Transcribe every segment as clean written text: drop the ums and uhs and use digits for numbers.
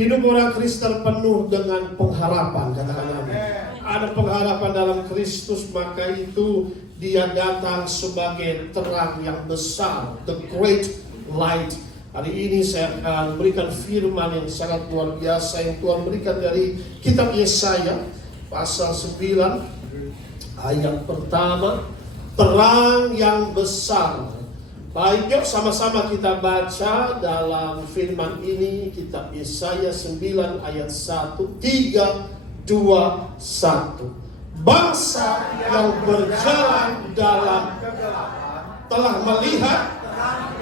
Hidup orang Kristen penuh dengan pengharapan, katakan amin. Ada pengharapan dalam Kristus, maka itu Dia datang sebagai terang yang besar, the great light. Hari ini saya akan berikan firman yang sangat luar biasa yang Tuhan berikan dari kitab Yesaya pasal 9 ayat pertama, terang yang besar. Baik, yuk sama-sama kita baca dalam firman ini, kitab Yesaya 9 ayat 1, 3, 2, 1. Bangsa yang berjalan dalam kegelapan telah melihat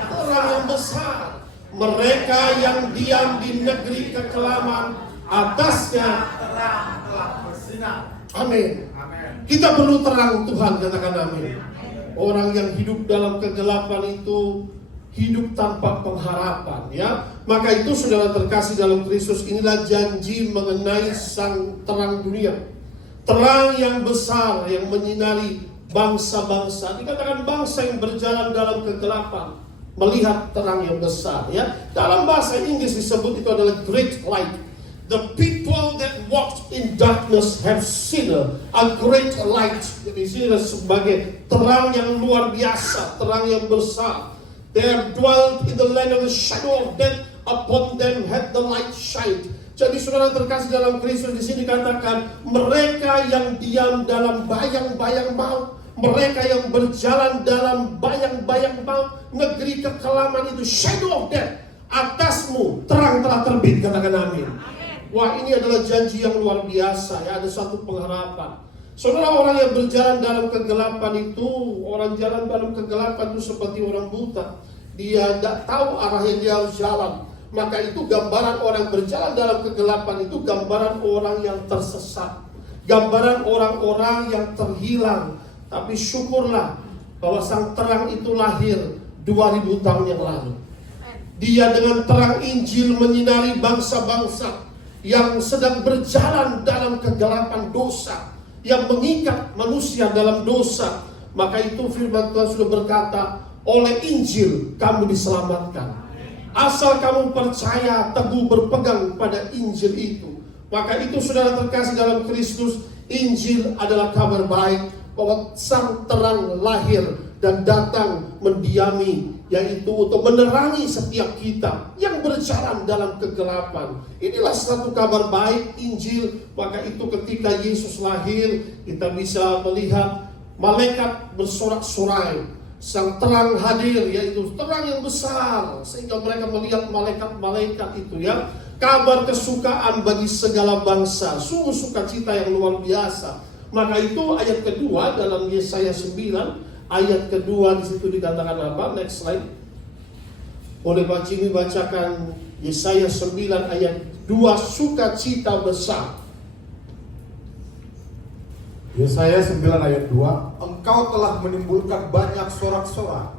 terang yang besar. Mereka yang diam di negeri kekelaman, atasnya terang telah bersinar. Amin. Kita perlu terang Tuhan, katakan amin. Orang yang hidup dalam kegelapan itu hidup tanpa pengharapan, ya. Maka itu saudara terkasih dalam Kristus, inilah janji mengenai sang terang dunia. Terang yang besar yang menyinari bangsa-bangsa. Dikatakan bangsa yang berjalan dalam kegelapan melihat terang yang besar, ya. Dalam bahasa Inggris disebut itu adalah great light. The people that walked in darkness have seen a great light. Jadi sini sebagai terang yang luar biasa, terang yang besar. They have dwelt in the land of the shadow of death, upon them had the light shined. Jadi saudara terkasih dalam Kristus, di sini katakan mereka yang diam dalam bayang-bayang maut, mereka yang berjalan dalam bayang-bayang maut, negeri kekelaman itu, shadow of death, atasmu terang telah terbit, katakan amin. Wah, ini adalah janji yang luar biasa, ya. Ada satu pengharapan. Saudara, orang yang berjalan dalam kegelapan itu, orang jalan dalam kegelapan itu seperti orang buta. Dia tidak tahu arah yang dia harus jalan. Maka itu gambaran orang berjalan dalam kegelapan itu gambaran orang yang tersesat, gambaran orang-orang yang terhilang. Tapi syukurlah bahwa sang terang itu lahir 2000 tahun yang lalu. Dia dengan terang Injil menyinari bangsa-bangsa yang sedang berjalan dalam kegelapan dosa, yang mengikat manusia dalam dosa. Maka itu firman Tuhan sudah berkata, oleh Injil kamu diselamatkan. Asal kamu percaya, teguh berpegang pada Injil itu. Maka itu saudara terkasih dalam Kristus, Injil adalah kabar baik bahwa sang terang lahir dan datang mendiami, yaitu untuk menerangi setiap kita yang berjalan dalam kegelapan. Inilah satu kabar baik Injil. Maka itu ketika Yesus lahir, kita bisa melihat malaikat bersorak-sorai. Sang terang hadir, yaitu terang yang besar, sehingga mereka melihat malaikat-malaikat itu, ya. Kabar kesukaan bagi segala bangsa, sungguh sukacita yang luar biasa. Maka itu ayat kedua dalam Yesaya 9, ayat kedua di situ dikatakan apa? Next slide. Boleh Pak Jimmy bacakan Yesaya 9 ayat 2, sukacita besar. Yesaya 9 ayat 2, engkau telah menimbulkan banyak sorak-sorak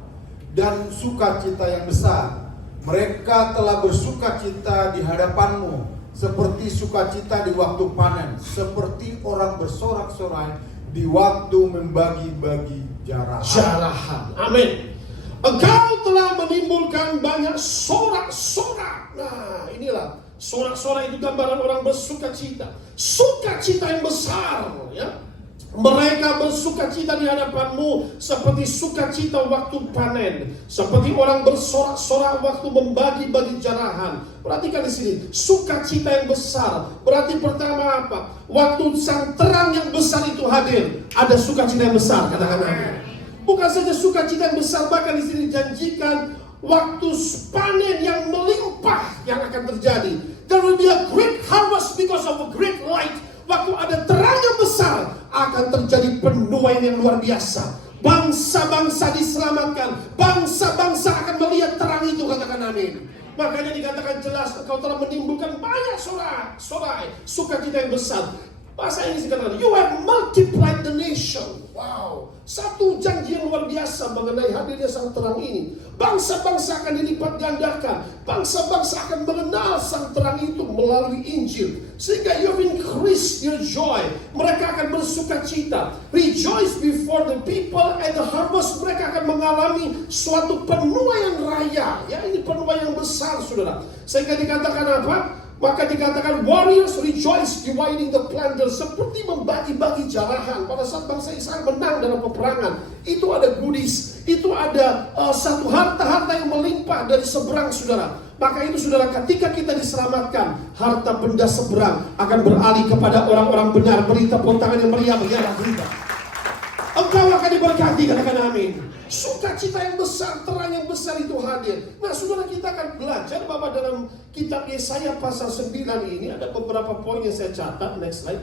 dan sukacita yang besar. Mereka telah bersukacita di hadapanmu, seperti sukacita di waktu panen, seperti orang bersorak-sorai di waktu membagi-bagi jarahan. Amin. Engkau telah menimbulkan banyak sorak-sorak. Nah, inilah sorak-sorak itu gambaran orang bersukacita. Sukacita yang besar, ya. Mereka bersukacita di hadapanmu seperti sukacita waktu panen, seperti orang bersorak-sorak waktu membagi-bagi jarahan. Perhatikan di sini, sukacita yang besar. Berarti pertama apa? Waktu sang terang yang besar itu hadir, ada sukacita yang besar, katakan amin. Bukan saja sukacita yang besar, bahkan di sini dijanjikan waktu panen yang melimpah yang akan terjadi. There will be a great harvest because of a great light. Waktu ada terang yang besar, akan terjadi penuaian yang luar biasa. Bangsa-bangsa diselamatkan, bangsa-bangsa akan melihat terang itu, katakan amin. Makanya dikatakan jelas, engkau telah menimbulkan banyak sorai, sukacita yang besar. Bahasa Inggris dikatakan, you have multiplied the nation. Wow, satu janji yang luar biasa mengenai hadirnya sang terang ini. Bangsa-bangsa akan dilipat gandakan. Bangsa-bangsa akan mengenal sang terang itu melalui Injil. Sehingga you increase your joy. Mereka akan bersukacita. Rejoice before the people at the harvest. Mereka akan mengalami suatu penuaian raya. Ya, ini penuaian yang besar, saudara. Sehingga dikatakan apa? Maka dikatakan warriors rejoice dividing the plunder, seperti membagi-bagi jarahan. Pada saat bangsa Israel menang dalam peperangan, itu ada goodies, itu ada satu harta-harta yang melimpah dari seberang, saudara. Maka itu, saudara, ketika kita diselamatkan, harta benda seberang akan beralih kepada orang-orang benar. Beri tepuk tangan yang meriah bagi Allah kita. Engkau akan diberkati, katakan amin. Sukacita yang besar, terang yang besar itu hadir. Nah, saudara, kita akan belajar bahwa dalam kitab Yesaya pasal 9 ini ada beberapa poin yang saya catat. Next slide.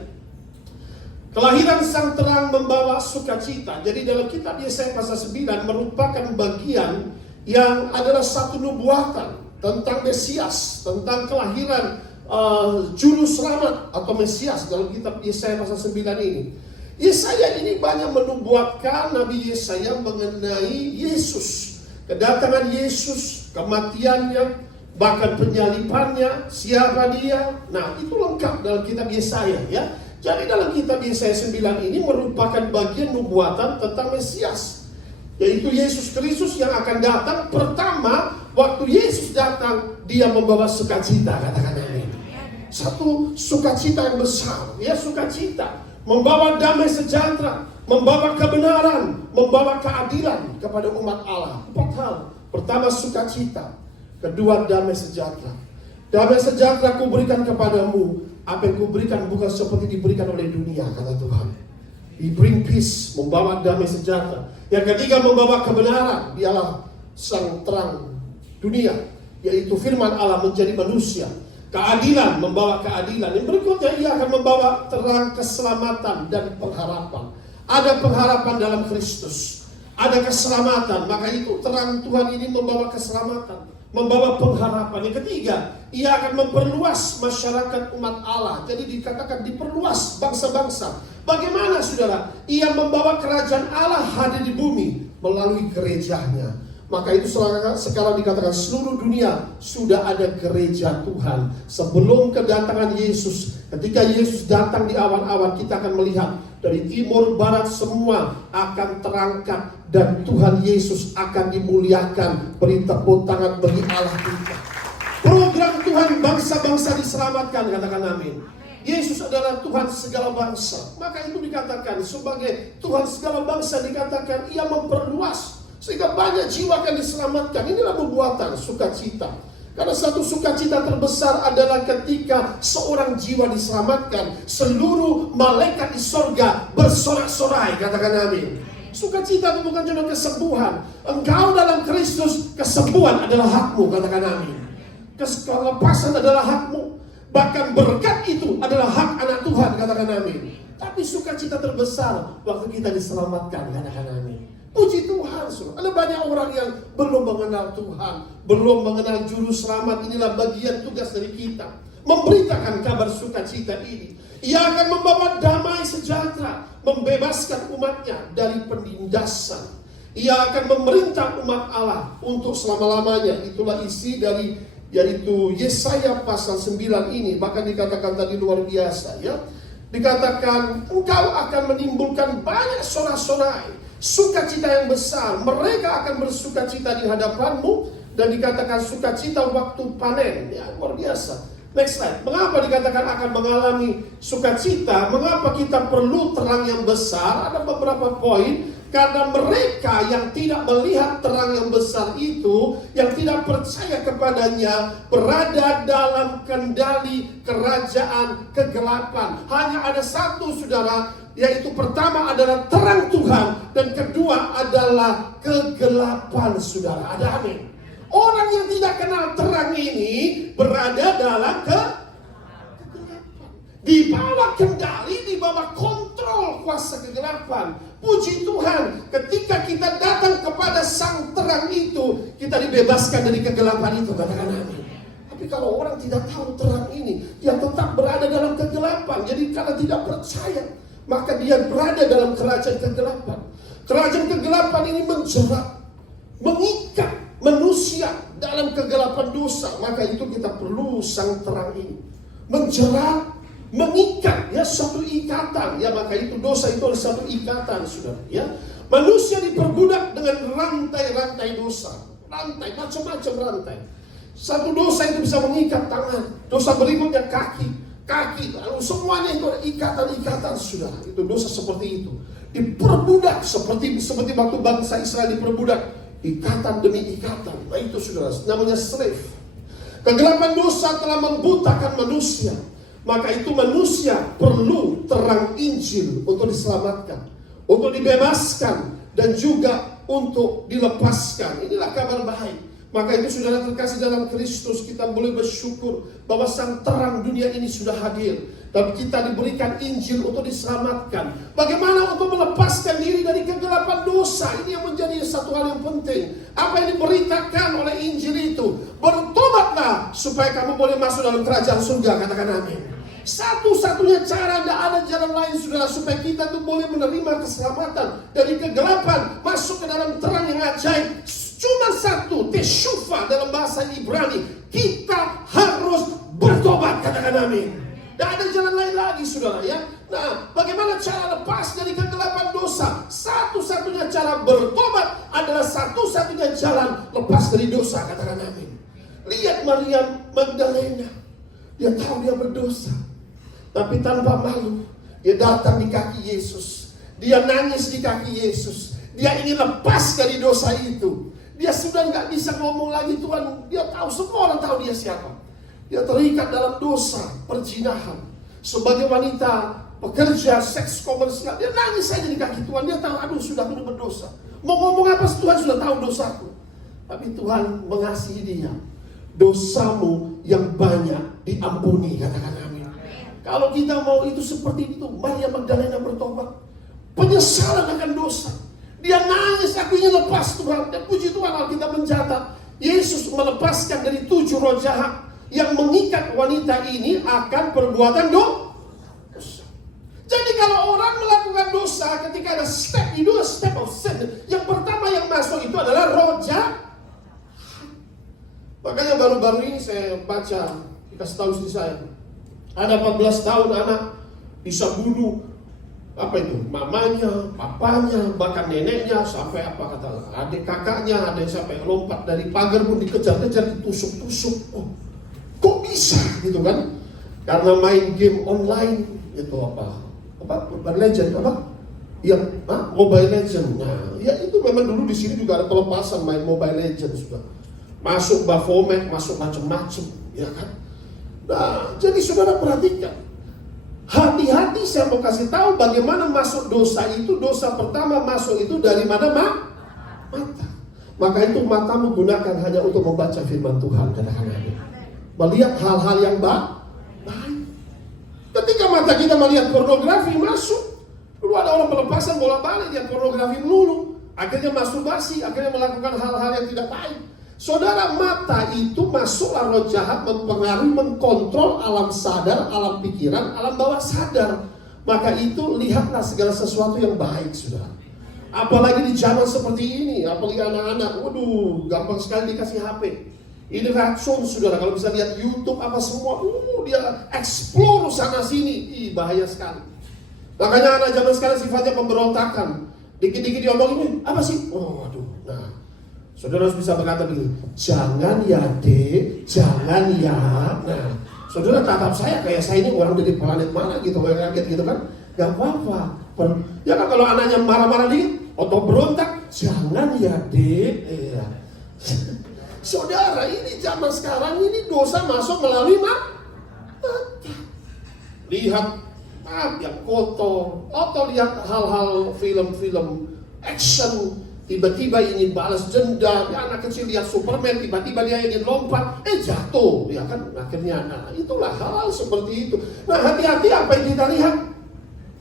Kelahiran sang terang membawa sukacita. Jadi dalam kitab Yesaya pasal 9 merupakan bagian yang adalah satu nubuatan tentang Mesias, tentang kelahiran juru selamat atau Mesias dalam kitab Yesaya pasal 9 ini. Yesaya ini banyak menubuatkan, Nabi Yesaya, mengenai Yesus, kedatangan Yesus, kematiannya, bahkan penyalipannya, siapa dia. Nah, itu lengkap dalam kitab Yesaya, ya. Jadi dalam kitab Yesaya 9 ini merupakan bagian nubuatan tentang Mesias, yaitu Yesus Kristus yang akan datang. Pertama, waktu Yesus datang, dia membawa sukacita, katakan amin. Satu sukacita yang besar, ya, sukacita. Membawa damai sejahtera, membawa kebenaran, membawa keadilan kepada umat Allah. 4 hal. Pertama, sukacita. Kedua, damai sejahtera. Damai sejahtera kuberikan kepadamu. Apa yang kuberikan bukan seperti diberikan oleh dunia, kata Tuhan. He bring peace, membawa damai sejahtera. Yang ketiga, membawa kebenaran. Dialah sang terang dunia, yaitu firman Allah menjadi manusia. Keadilan, membawa keadilan. Yang berikutnya, ia akan membawa terang keselamatan dan pengharapan. Ada pengharapan dalam Kristus, ada keselamatan. Maka itu terang Tuhan ini membawa keselamatan, membawa pengharapan. Yang ketiga, ia akan memperluas masyarakat umat Allah. Jadi dikatakan diperluas bangsa-bangsa. Bagaimana, saudara? Ia membawa kerajaan Allah hadir di bumi melalui gerejanya. Maka itu sekarang dikatakan seluruh dunia sudah ada gereja Tuhan. Sebelum kedatangan Yesus, ketika Yesus datang di awan-awan, kita akan melihat dari timur barat semua akan terangkat dan Tuhan Yesus akan dimuliakan. Beri tepuk tangan bagi Allah kita. Program Tuhan, bangsa-bangsa diselamatkan, katakan amin. Yesus adalah Tuhan segala bangsa. Maka itu dikatakan sebagai Tuhan segala bangsa, dikatakan ia memperluas sehingga banyak jiwa akan diselamatkan. Inilah nubuatan sukacita. Karena satu sukacita terbesar adalah ketika seorang jiwa diselamatkan, seluruh malaikat di sorga bersorak-sorai, katakan amin. Sukacita itu bukan cuma kesembuhan. Engkau dalam Kristus, kesembuhan adalah hakmu, katakan amin. Kelepasan adalah hakmu. Bahkan berkat itu adalah hak anak Tuhan, katakan amin. Tapi sukacita terbesar waktu kita diselamatkan, katakan amin. Puji Tuhan, saudara. Ada banyak orang yang belum mengenal Tuhan, belum mengenal juru selamat. Inilah bagian tugas dari kita, memberitakan kabar sukacita ini. Ia akan membawa damai sejahtera, membebaskan umatnya dari penindasan. Ia akan memerintah umat Allah untuk selama-lamanya. Itulah isi dari yaitu Yesaya pasal 9 ini. Bahkan dikatakan tadi luar biasa, ya. Dikatakan engkau akan menimbulkan banyak sorak-sorai, sukacita yang besar. Mereka akan bersukacita di hadapanmu. Dan dikatakan sukacita waktu panen, ya, luar biasa. Next slide. Mengapa dikatakan akan mengalami sukacita? Mengapa kita perlu terang yang besar? Ada beberapa poin. Karena mereka yang tidak melihat terang yang besar itu, yang tidak percaya kepadanya, berada dalam kendali kerajaan kegelapan. Hanya ada satu, saudara, yaitu pertama adalah terang Tuhan, dan kedua adalah kegelapan, saudara. Ada amin. Orang yang tidak kenal terang ini berada dalam kegelapan. Di bawah kendali, di bawah kontrol kuasa kegelapan. Puji Tuhan, ketika kita datang kepada sang terang itu, kita dibebaskan dari kegelapan itu, katakan amin. Tapi kalau orang tidak tahu terang ini, dia tetap berada dalam kegelapan. Jadi karena tidak percaya, maka dia berada dalam kerajaan kegelapan. Kerajaan kegelapan ini menjerat, mengikat manusia dalam kegelapan dosa. Maka itu kita perlu sang terang ini. Menjerat, mengikat, ya, satu ikatan, ya. Maka itu dosa itu adalah satu ikatan, saudara, ya. Manusia diperbudak dengan rantai-rantai dosa, rantai, macam-macam rantai. Satu dosa itu bisa mengikat tangan, dosa berikutnya kaki, lalu semuanya itu ada ikatan-ikatan, saudara. Itu dosa seperti itu. Diperbudak seperti waktu bangsa Israel diperbudak, ikatan demi ikatan. Nah itu saudara, namanya slave. Kegelapan dosa telah membutakan manusia. Maka itu manusia perlu terang Injil untuk diselamatkan, untuk dibebaskan, dan juga untuk dilepaskan. Inilah kabar baik. Maka itu saudara terkasih dalam Kristus, kita boleh bersyukur bahwa sang terang dunia ini sudah hadir. Dan kita diberikan Injil untuk diselamatkan. Bagaimana untuk melepaskan diri dari kegelapan dosa? Ini yang menjadi satu hal yang penting. Apa yang diberitakan oleh Injil itu? Bertobatlah supaya kamu boleh masuk dalam kerajaan surga. Katakan amin. Satu-satunya cara, tidak ada jalan lain saudara, supaya kita tuh boleh menerima keselamatan dari kegelapan masuk ke dalam terang yang ajaib. Cuma satu, teshuva dalam bahasa Ibrani. Kita harus bertobat. Katakan amin. Tidak ada jalan lain lagi saudara ya. Nah, bagaimana cara lepas dari kegelapan dosa? Satu-satunya cara bertobat adalah satu-satunya jalan lepas dari dosa. Katakan amin. Lihat Maria Magdalena. Dia tahu dia berdosa, tapi tanpa malu dia datang di kaki Yesus. Dia nangis di kaki Yesus. Dia ingin lepas dari dosa itu. Dia sudah nggak bisa ngomong lagi, Tuhan. Dia tahu, semua orang tahu dia siapa. Dia terikat dalam dosa perzinahan. Sebagai wanita pekerja seks komersial, dia nangis saja di kaki Tuhan. Dia tahu, aduh sudah benar berdosa. Mau ngomong apa, Tuhan sudah tahu dosaku. Tapi Tuhan mengasihi dia. Dosamu yang banyak diampuni. Katakan amin. Kalau kita mau itu seperti itu, Maria Magdalena bertobat. Penyesalan akan dosa. Dia nangis, aku ingin lepas Tuhan. Dan puji Tuhan, Alkitab mencatat Yesus melepaskan dari 7 roh jahat yang mengikat wanita ini akan perbuatan dosa. Jadi kalau orang melakukan dosa, ketika ada step, itu step of sin. Yang pertama yang masuk itu adalah roh jahat. Makanya baru-baru ini saya baca, dikasih tahu istri saya, ada 14 tahun anak bisa bunuh mamanya, papanya, bahkan neneknya, sampai adik kakaknya, ada yang sampai lompat dari pagar pun dikejar-kejar, ditusuk-tusuk. Oh, kok bisa gitu kan? Karena main game online itu Mobile Legend Mobile Legend. Nah, ya itu memang dulu di sini juga ada pelepasan main Mobile Legend sudah. Masuk Baphomet, masuk macam-macam, ya kan? Nah, jadi saudara perhatikan. Hati-hati, saya mau kasih tahu bagaimana masuk dosa itu. Dosa pertama masuk itu dari mana, mata. Maka itu matamu gunakan hanya untuk membaca firman Tuhan. Katakan amin. Melihat hal-hal yang baik. Ketika mata kita melihat pornografi masuk. Dulu ada orang pelepasan bola-balik yang pornografi melulu. Akhirnya masturbasi, akhirnya melakukan hal-hal yang tidak baik. Saudara, mata itu masuklah roh jahat, mempengaruhi, mengkontrol alam sadar, alam pikiran, alam bawah sadar. Maka itu lihatlah segala sesuatu yang baik, saudara. Apalagi di zaman seperti ini, apalagi anak-anak, waduh, gampang sekali dikasih HP. Ini racun, saudara. Kalau bisa lihat YouTube apa semua, dia explore sana sini, bahaya sekali. Makanya anak zaman sekarang sifatnya pemberontakan. Dikit-dikit diomongin, apa sih? Oh, waduh, nah. Saudara harus bisa berkata begini, jangan ya dek, jangan ya. Nah, saudara tatap saya kayak saya ini orang dari planet mana gitu, kaget gitu kan? Gak apa-apa. Ya kan kalau anaknya marah-marah dikit, atau berontak, jangan ya dek. Ya. Saudara, ini zaman sekarang ini dosa masuk melalui mata. Lihat yang kotor, atau lihat hal-hal film-film action. Tiba-tiba ingin balas dendam, ya, anak kecil lihat Superman, tiba-tiba dia ingin lompat, jatuh, ya kan, akhirnya, nah itulah hal-hal seperti itu. Nah hati-hati apa yang kita lihat,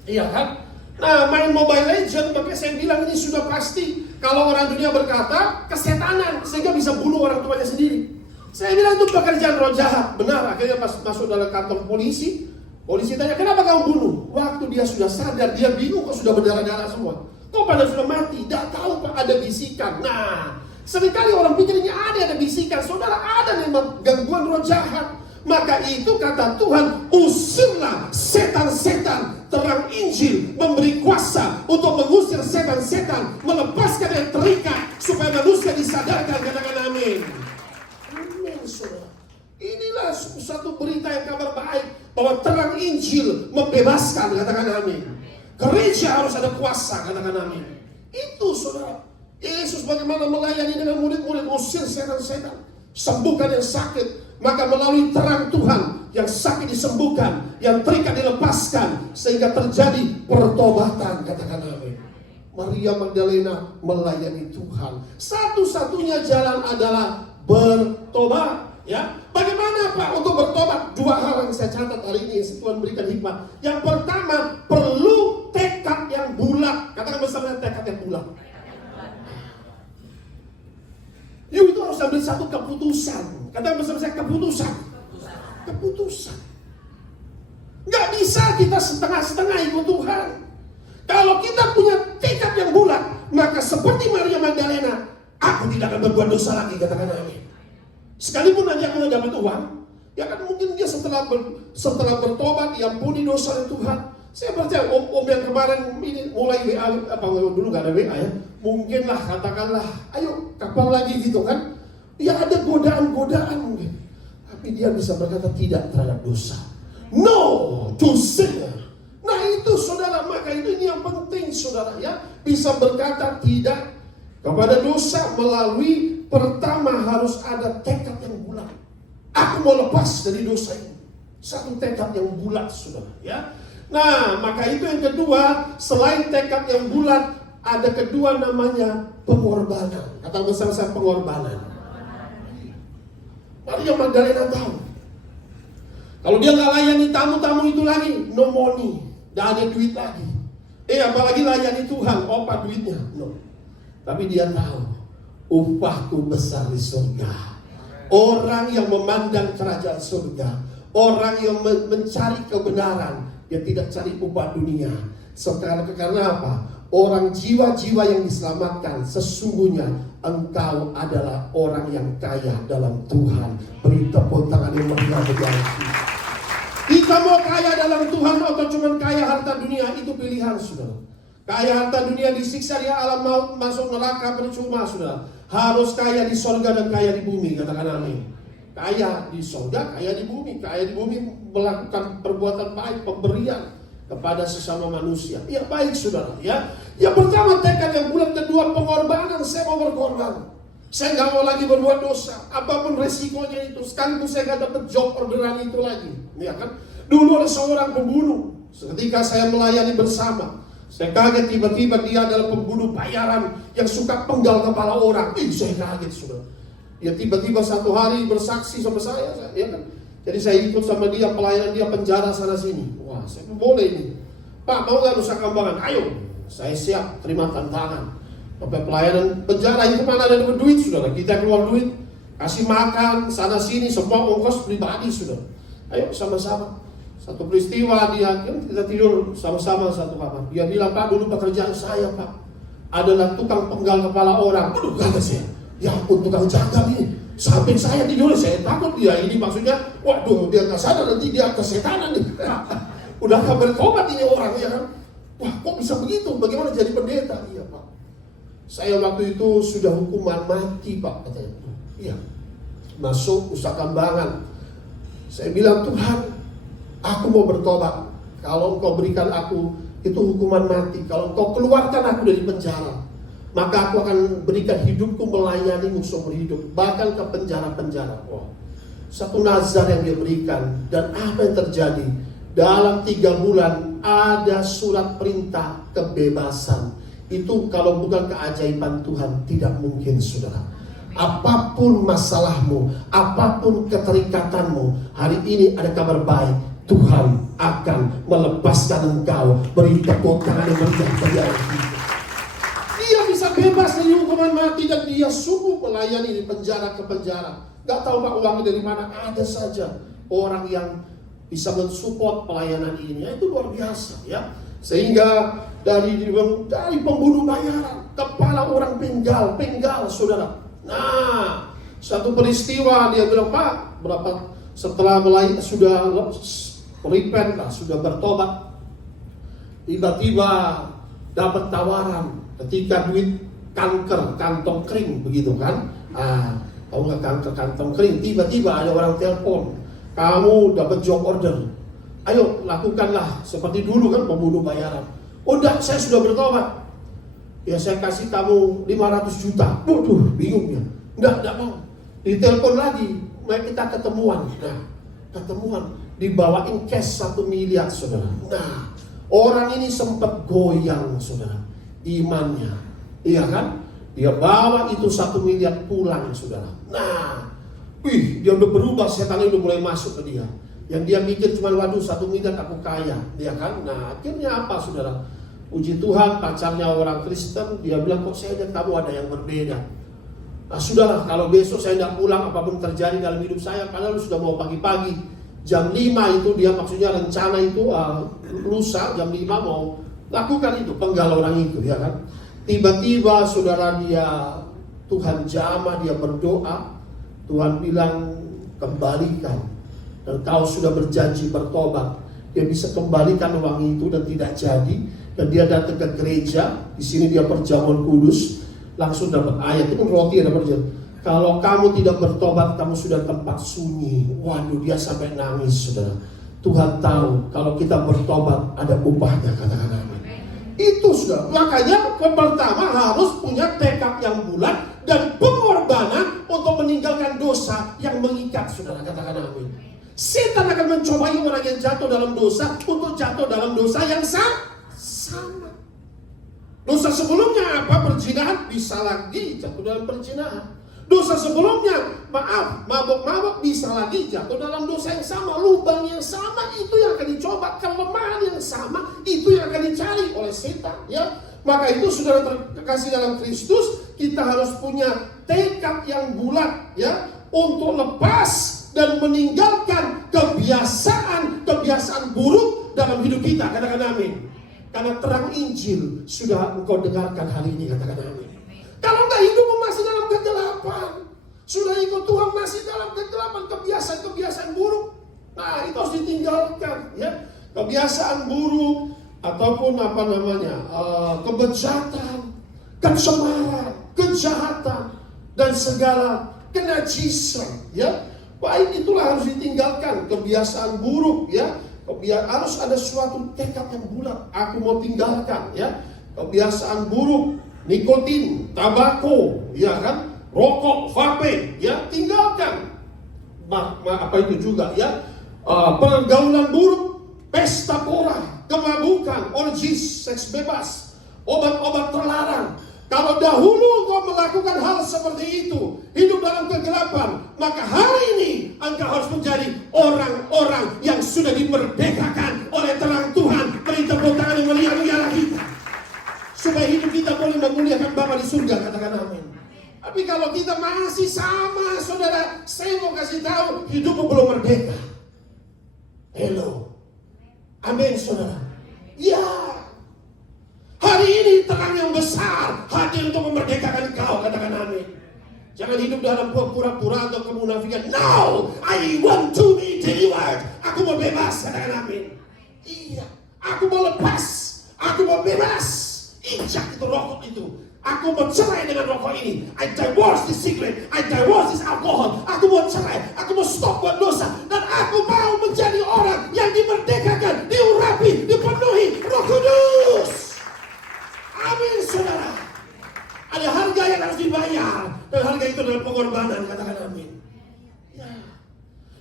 iya kan? Nah main Mobile Legend, makanya saya bilang ini sudah pasti, kalau orang dunia berkata, kesetanan, sehingga bisa bunuh orang tuanya sendiri. Saya bilang itu pekerjaan roh jahat, benar, akhirnya pas masuk dalam kantor polisi tanya, kenapa kamu bunuh? Waktu dia sudah sadar, dia bingung kok sudah berdarah-darah semua. Kok pada sudah mati? Tidak tahu Pak, ada bisikan. Nah, seringkali orang pikir ini ada bisikan. Saudara, ada memang gangguan roh jahat. Maka itu kata Tuhan, usirlah setan-setan. Terang Injil memberi kuasa untuk mengusir setan-setan, melepaskan yang terikat supaya manusia disadarkan. Katakan amin. Amin, saudara. bahwa terang Injil membebaskan, katakan amin. Gereja harus ada kuasa, katakan amin. Itu saudara. Yesus bagaimana melayani dengan murid-murid, usir setan-setan, sembuhkan yang sakit. Maka melalui terang Tuhan, yang sakit disembuhkan, yang terikat dilepaskan, sehingga terjadi pertobatan, katakan amin. Maria Magdalena melayani Tuhan. Satu-satunya jalan adalah bertobat. Ya, bagaimana Pak untuk bertobat? Dua hal yang saya catat hari ini, yang Tuhan berikan hikmat. Yang pertama, perlu tekad yang bulat. Katakan bersama, tekad yang bulat. Yuk, itu harus ambil satu keputusan. Katakan bersama saya, keputusan. Keputusan. Nggak bisa kita setengah-setengah ikut Tuhan. Kalau kita punya tekad yang bulat, maka seperti Maria Magdalena, aku tidak akan berbuat dosa lagi, katakan amin. Sekalipun nanti aku dapat uang, ya kan mungkin dia setelah bertobat, diampuni dosa oleh Tuhan. Saya percaya om yang kemarin ini mulai WA, dulu gak ada WA ya, mungkinlah katakanlah, ayo kapan lagi gitu kan? Ya ada godaan-godaan mungkin, tapi dia bisa berkata tidak terhadap dosa. No to sin. Nah itu saudara, maka ini yang penting saudara ya, bisa berkata tidak kepada dosa melalui pertama harus ada tekad yang bulat. Aku mau lepas dari dosa ini. Satu tekad yang bulat saudara ya. Nah, maka itu yang kedua, selain tekad yang bulat, ada kedua namanya pengorbanan. Kata bersama saya, pengorbanan. Maria Magdalena tahu, kalau dia nggak layani tamu-tamu itu lagi, no money, nggak ada duit lagi. Apalagi layani Tuhan, apa duitnya? No. Tapi dia tahu, upahku besar di surga. Orang yang memandang kerajaan surga, orang yang mencari kebenaran, dia tidak cari upah dunia. Karena apa? Orang jiwa-jiwa yang diselamatkan, sesungguhnya engkau adalah orang yang kaya dalam Tuhan. Beri tepuk tangan yang meriah bagi kita. Kita mau kaya dalam Tuhan atau cuma kaya harta dunia, itu pilihan saudara. Kaya harta dunia disiksa di alam maut, masuk neraka percuma saudara. Harus kaya di sorga dan kaya di bumi, katakan amin. Kaya di sorga, kaya di bumi. Kaya di bumi melakukan perbuatan baik, pemberian kepada sesama manusia. Ya baik saudara ya. Yang pertama tekad yang bulat, kedua pengorbanan. Saya mau berkorban. Saya nggak mau lagi berbuat dosa. Apapun resikonya itu. Sekalipun saya nggak dapat job orderan itu lagi. Ya kan? Dulu ada seorang pembunuh. Ketika saya melayani bersama, saya kaget tiba-tiba dia adalah pembunuh bayaran yang suka penggal kepala orang. Saya kaget saudara. Ya tiba-tiba satu hari bersaksi sama saya, ya kan? Jadi saya ikut sama dia, pelayanan dia penjara sana sini. Wah, saya boleh ini. Pak, mau nggak Nusa Kambangan? Ayo, saya siap terima tantangan. Sampai pelayanan penjara itu mana ada duit saudara? Kita keluar duit, kasih makan sana sini, semua ongkos pribadi saudara. Ayo sama-sama. Satu peristiwa dia, kita tidur sama-sama satu kamar. Dia bilang, Pak, dulu pekerjaan saya Pak adalah tukang penggal kepala orang. Aduh, kata saya. Ya ampun, tukang jagal ini. Samping saya tidur, saya takut dia ini maksudnya, waduh dia nggak sadar nanti dia kesetanan nih. Udah gak bertobat ini orang ya kan. Wah kok bisa begitu, bagaimana jadi pendeta? Iya Pak, saya waktu itu sudah hukuman mati Pak, katanya. Iya, masuk Nusa Kambangan. Saya bilang, Tuhan aku mau bertobat. Kalau engkau berikan aku itu hukuman mati, kalau engkau keluarkan aku dari penjara, maka aku akan berikan hidupku melayani seumur hidup, bahkan ke penjara-penjara. Wah, satu nazar yang dia berikan. Dan apa yang terjadi? Dalam 3 bulan ada surat perintah kebebasan. Itu kalau bukan keajaiban Tuhan tidak mungkin saudara. Apapun masalahmu, apapun keterikatanmu, hari ini ada kabar baik. Tuhan akan melepaskan engkau. Beri tepuk tangan yang meriah bagi kita. Dia bisa bebas dari hukuman mati dan dia sungguh melayani di penjara ke penjara. Gak tahu Pak uangnya dari mana, ada saja orang yang bisa mensupport pelayanan ini. Ya, itu luar biasa ya. Sehingga dari pembunuh bayaran, kepala orang penggal saudara. Nah, satu peristiwa dia bilang, Pak, setelah sudah repent lah, sudah bertobat, tiba-tiba dapat tawaran. Ketika duit kanker kantong kering begitu kan, tahu nggak kanker kantong kering? Tiba-tiba ada orang telepon, kamu dapat job order Ayo lakukanlah seperti dulu kan pembunuh bayaran. Oh enggak, saya sudah bertobat. Ya saya kasih kamu 500 juta. Waduh, bingung ya. Enggak mau. Ditelepon lagi, mari kita ketemuan. Nah, ketemuan, dibawain cash 1 miliar, saudara. Nah, orang ini sempat goyang, saudara, imannya. Iya kan? Dia bawa itu 1 miliar pulang, saudara. Nah, dia udah berubah, setannya udah mulai masuk ke dia. Yang dia mikir cuma, waduh 1 miliar aku kaya, ya kan? Nah, akhirnya apa, saudara? Puji Tuhan, pacarnya orang Kristen, dia bilang, kok saya lihat kamu ada yang berbeda. Nah, sudahlah, kalau besok saya tidak pulang, apapun terjadi dalam hidup saya, padahal sudah mau pagi-pagi. Jam 5 itu dia maksudnya rencana itu lusa jam 5 mau lakukan itu, penggal orang itu, ya kan? Tiba-tiba saudara dia, Tuhan jamah, dia berdoa, Tuhan bilang kembalikan. Dan kau sudah berjanji bertobat, dia bisa kembalikan uang itu dan tidak jadi. Dan dia datang ke gereja, di sini dia perjamuan kudus, langsung dapat ayat, itu roti ada perjamuan. Kalau kamu tidak bertobat, kamu sudah tempat sunyi. Waduh, dia sampai nangis, saudara. Tuhan tahu kalau kita bertobat ada upahnya, katakan amin. Itu sudah. Makanya pertama harus punya tekad yang bulat dan pengorbanan untuk meninggalkan dosa yang mengikat, saudara, katakan amin. Setan akan mencobai orang yang jatuh dalam dosa untuk jatuh dalam dosa yang sama. Dosa sebelumnya apa? Perzinahan, bisa lagi jatuh dalam perzinahan. Dosa sebelumnya, mabuk-mabuk, bisa lagi jatuh dalam dosa yang sama. Lubang yang sama, itu yang akan dicoba. Kelemahan yang sama, itu yang akan dicari oleh setan, ya. Maka itu saudara terkasih dalam Kristus, kita harus punya tekad yang bulat, ya, untuk lepas dan meninggalkan kebiasaan buruk dalam hidup kita. Katakan amin. Karena terang Injil sudah engkau dengarkan hari ini, katakan amin. Kalau enggak, hidupmu masih dalam kegelapan. Sudah ikut Tuhan masih dalam kegelapan, kebiasaan buruk. Nah, itu harus ditinggalkan, ya. Kebiasaan buruk ataupun kebejatan, kecemaran, kejahatan dan segala kenajisan, ya. Baik, itulah harus ditinggalkan kebiasaan buruk, ya. Harus ada suatu tekad yang bulat. Aku mau tinggalkan, ya, kebiasaan buruk, nikotin, tabako, ya kan, rokok, vape, ya, tinggalkan. Apa itu juga, ya, pergaulan buruk, pesta pora, kemabukan, orgis, seks bebas, obat-obat terlarang. Kalau dahulu kau melakukan hal seperti itu, hidup dalam kegelapan, maka hari ini engkau harus menjadi orang-orang yang sudah dimerdekakan oleh terang Tuhan. Beri tepuk tangan yang mulia-mulia kita, supaya hidup kita boleh memuliakan Bapa di surga, katakan amin. Tapi kalau kita masih sama, saudara, saya mau kasih tahu, hidupmu belum merdeka. Hello, amin, saudara. Ya. Hari ini terang yang besar hadir untuk memerdekakan engkau, katakan amin. Jangan hidup dalam pura-pura atau kemunafikan. No, I want to be delivered. Aku mau bebas, katakan amin. Iya, aku mau lepas, aku mau bebas. Injak itu rokok itu. Aku mau cerai dengan rokok ini. I divorce this cigarette, I divorce this alcohol. Aku mau cerai, aku mau stop buat dosa. Dan aku mau menjadi orang yang dimerdekakan, diurapi, dipenuhi Roh Kudus. Amin, saudara. Ada harga yang harus dibayar, dan harga itu adalah pengorbanan, katakan amin. Ya.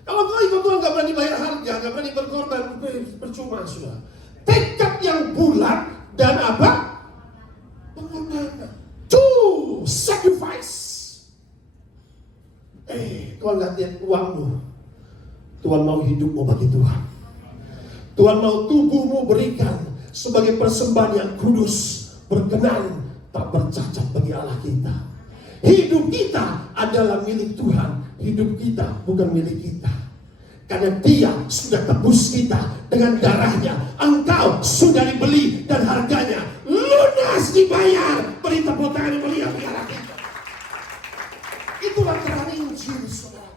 Kalau kau ikut Tuhan gak berani bayar harga, gak berani berkorban, percuma, saudara. Tekad yang bulat dan apa? Pengorbanan. To sacrifice. Tuhan gak lihat uangmu, Tuhan mau hidupmu bagi Tuhan. Tuhan mau tubuhmu berikan sebagai persembahan yang kudus, berkenan, tak bercacat bagi Allah kita. Hidup kita adalah milik Tuhan. Hidup kita bukan milik kita. Karena Dia sudah tebus kita dengan darahnya. Engkau sudah dibeli dan harganya lunas dibayar. Beri tepuk tangan yang mulia bagi Allah kita. Itulah terang Injil, saudara.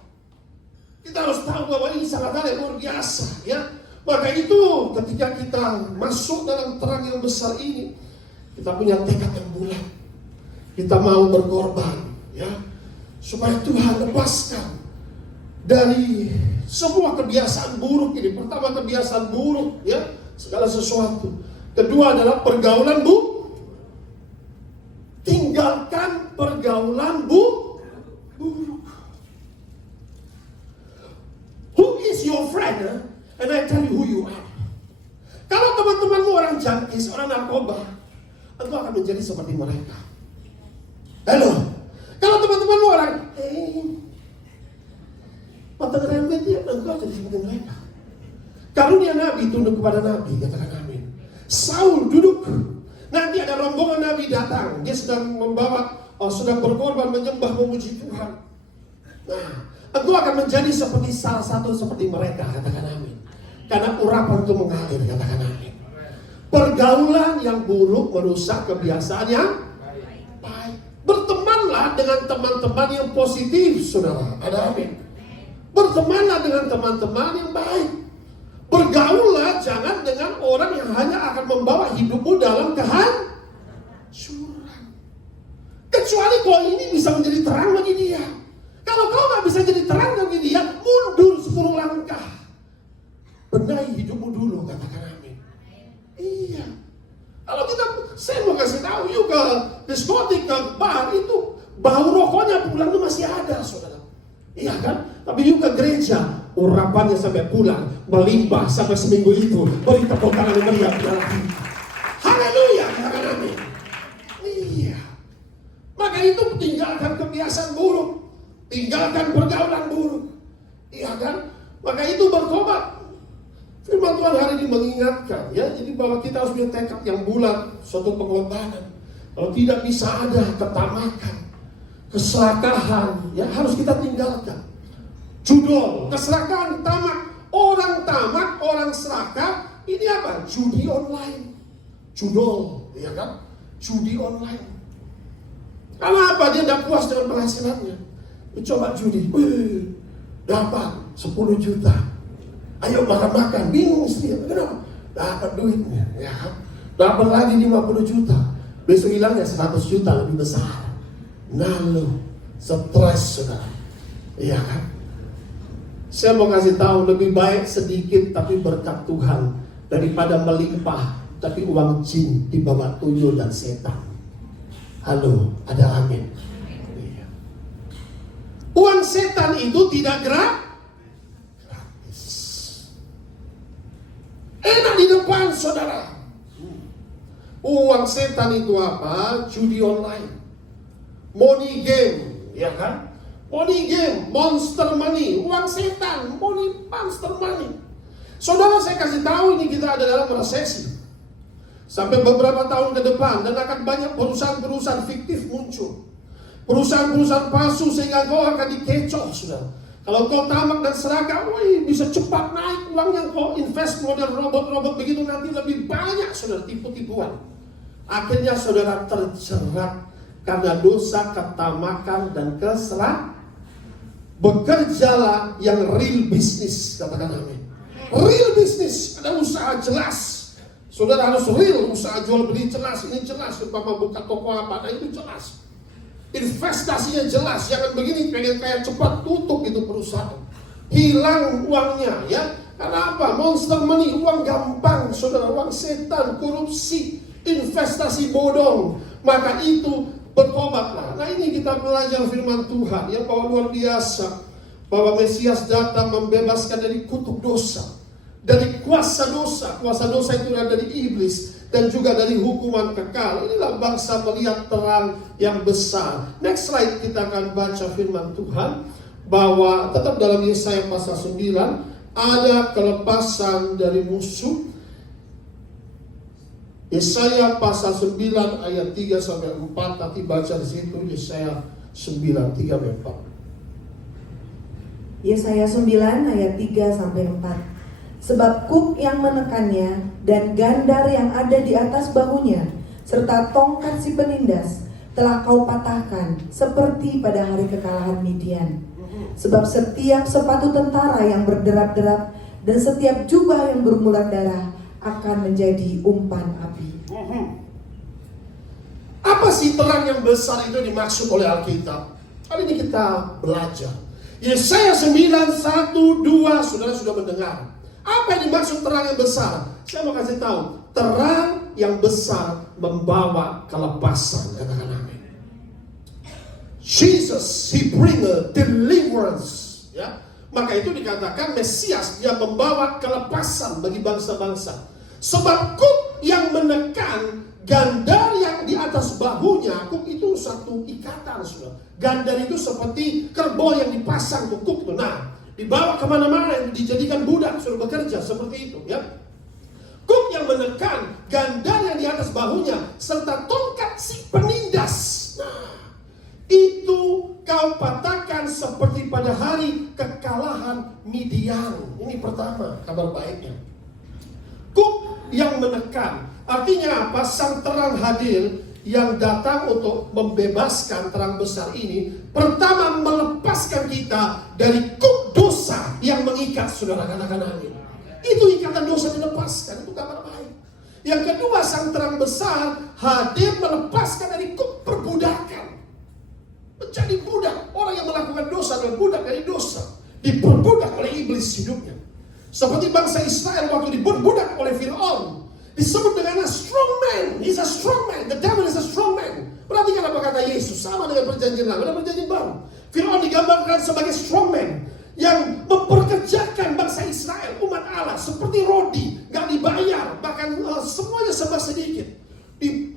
Kita harus tahu bahwa ini sangat hal yang luar biasa, ya. Maka itu ketika kita masuk dalam terang yang besar ini, kita punya tekad yang bulat. Kita mau berkorban, ya, supaya Tuhan lepaskan dari Semua kebiasaan buruk ini. Pertama kebiasaan buruk, ya, segala sesuatu. Kedua adalah pergaulan buruk. Tinggalkan pergaulan buruk. Who is your friend? And I tell you who you are. Kalau teman-temanmu orang jangkis, orang narkoba, engkau akan menjadi seperti mereka. Halo. Kalau teman-temanmu orang mata ngerembet dia, engkau jadi seperti mereka. Karunia Nabi tunduk kepada Nabi, katakan amin. Saul duduk, nanti ada rombongan Nabi datang, dia sedang sedang berkorban menyembah memuji Tuhan. Nah, engkau akan menjadi seperti salah satu seperti mereka, katakan amin. Karena urapan itu mengalir, katakan amin. Pergaulan yang buruk merusak kebiasaan yang baik. Bertemanlah dengan teman-teman yang positif, saudara. Ada amin. Bertemanlah dengan teman-teman yang baik. Bergaullah jangan dengan orang yang hanya akan membawa hidupmu dalam kehancuran. Kecuali kau ini bisa menjadi terang bagi dia. Kalau kau nggak bisa jadi terang bagi dia, mundur 10 langkah. Benahi hidupmu dulu, katakan amin. Iya. Kalau saya mau kasih tahu, yuk ke diskotik, ke bar, itu bau rokoknya pulang itu masih ada, saudara. Iya kan? Tapi yuk ke gereja, urapannya sampai pulang, melimpah sampai seminggu itu. Beri tepuk tangan yang meriah dalam hati. Haleluya, katakan amin. Iya. Maka itu tinggalkan kebiasaan buruk, tinggalkan pergaulan buruk. Iya kan? Maka itu bertobat. Firman Tuhan hari ini mengingatkan, ya, jadi bahwa kita harus punya tekad yang bulat, suatu pengorbanan. Kalau tidak bisa ada ketamakan, keserakahan, ya harus kita tinggalkan. Judul, keserakahan, tamak. Orang tamak, orang serakah, ini apa? Judi online. Judul, ya kan? Judi online. Karena apa? Dia tidak puas dengan penghasilannya. Coba judi, dapat 10 juta. Ayo makan-makan, bingung sih, kenapa? Dapat duitnya, ya kan? Dapat lagi 50 juta. Besok hilangnya 100 juta, lebih besar. Lalu, stres, saudara. Iya kan? Saya mau kasih tahu, lebih baik sedikit tapi berkat Tuhan daripada melimpah tapi uang jin di bawah tuyul dan setan. Halo, ada amin. Iya. Uang setan itu tidak gratis. Enak di depan, saudara. Uang setan itu apa? Judi online, money game, ya kan? Money game, monster money, uang setan, monster money. Saudara, saya kasih tahu ini kita ada dalam resesi sampai beberapa tahun ke depan, dan akan banyak perusahaan-perusahaan fiktif muncul, perusahaan-perusahaan palsu, sehingga kau akan dikecoh, saudara. Kalau kau tamak dan serakah, bisa cepat naik uangnya. Kau invest model robot-robot begitu, nanti lebih banyak, saudara, tipu-tipuan. Akhirnya saudara terjerat karena dosa, ketamakan, dan keserakan. Bekerjalah yang real bisnis, katakan amin. Real bisnis, ada usaha jelas. Saudara harus real, usaha jual beli jelas, ini jelas. Bapak buka toko apa, nah itu jelas. Investasinya jelas, jangan begini pengen kaya cepat, tutup itu perusahaan, hilang uangnya, ya. Karena apa? Monster money, uang gampang, saudara, uang setan, korupsi, investasi bodong. Maka itu bertobatlah. Nah, ini kita belajar firman Tuhan yang bahwa luar biasa, bahwa Mesias datang membebaskan dari kutuk dosa, dari kuasa dosa. Kuasa dosa itu dari iblis dan juga dari hukuman kekal. Inilah bangsa melihat terang yang besar. Next slide, kita akan baca firman Tuhan bahwa tetap dalam Yesaya pasal 9 ada kelepasan dari musuh. Yesaya pasal 9 ayat 3 sampai 4, nanti baca di situ Yesaya 9 3 sampai 4. Yesaya 9 ayat 3 sampai 4. Sebab kuk yang menekannya dan gandar yang ada di atas bahunya serta tongkat si penindas telah kau patahkan seperti pada hari kekalahan Midian. Sebab setiap sepatu tentara yang berderap-derap dan setiap jubah yang bermulat darah akan menjadi umpan api. Apa sih terang yang besar itu dimaksud oleh Alkitab? Kali ini kita belajar. Yesaya 9:1-2, saudara sudah mendengar. Apa yang dimaksud terang yang besar? Saya mau kasih tahu, terang yang besar membawa kelepasan. Katakan amin. Jesus, He bring a deliverance. Ya, maka itu dikatakan Mesias, dia membawa kelepasan bagi bangsa-bangsa. Sebab kuk yang menekan gandar yang di atas bahunya, kuk itu satu ikatan, saudara. Gandar itu seperti kerbau yang dipasang ke kuk itu. Nah, dibawa kemana-mana, dijadikan budak, suruh bekerja seperti itu, ya. Kuk yang menekan gandar yang di atas bahunya serta tongkat si penindas. Nah, itu kau patahkan seperti pada hari kekalahan Midian. Ini pertama kabar baiknya. Kuk yang menekan, artinya apa? Sang terang hadir yang datang untuk membebaskan terang besar ini. Pertama, melepaskan kita dari kuk dosa yang mengikat, saudara. Katakan amin. Itu ikatan dosa dilepaskan, itu kabar baik. Yang kedua, sang terang besar hadir melepaskan dari kuk perbudakan. Menjadi budak, orang yang melakukan dosa adalah budak dari dosa, diperbudak oleh iblis hidupnya. Seperti bangsa Israel waktu diperbudak oleh Fir'aun, disebut dengan a strong man. He's a strong man. The devil is a strong man. Perhatikan apa kata Yesus, sama dengan perjanjian lama dan perjanjian baru. Fir'aun digambarkan sebagai strong man yang memperkerjakan bangsa Israel, umat Allah, seperti rodi, gak dibayar, bahkan semuanya serba sedikit.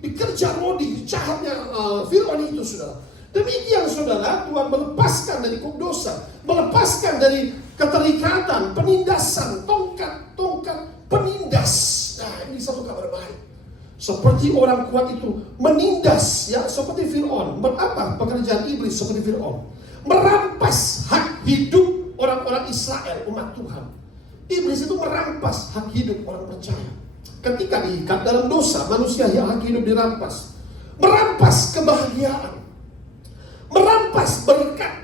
Dikerja rodi, jahatnya Fir'aun itu, saudara. Demikian, saudara, Tuhan melepaskan dari kuk dosa, melepaskan dari keterikatan, penindasan, tongkat penindas. Nah, ini satu kabar baik. Seperti orang kuat itu menindas, ya, seperti Fir'aun. Apa pekerjaan iblis seperti Fir'aun? Merampas hak hidup orang-orang Israel, umat Tuhan. Iblis itu merampas hak hidup orang percaya. Ketika diikat dalam dosa, manusia yang hak hidup dirampas. Merampas kebahagiaan, merampas berkat,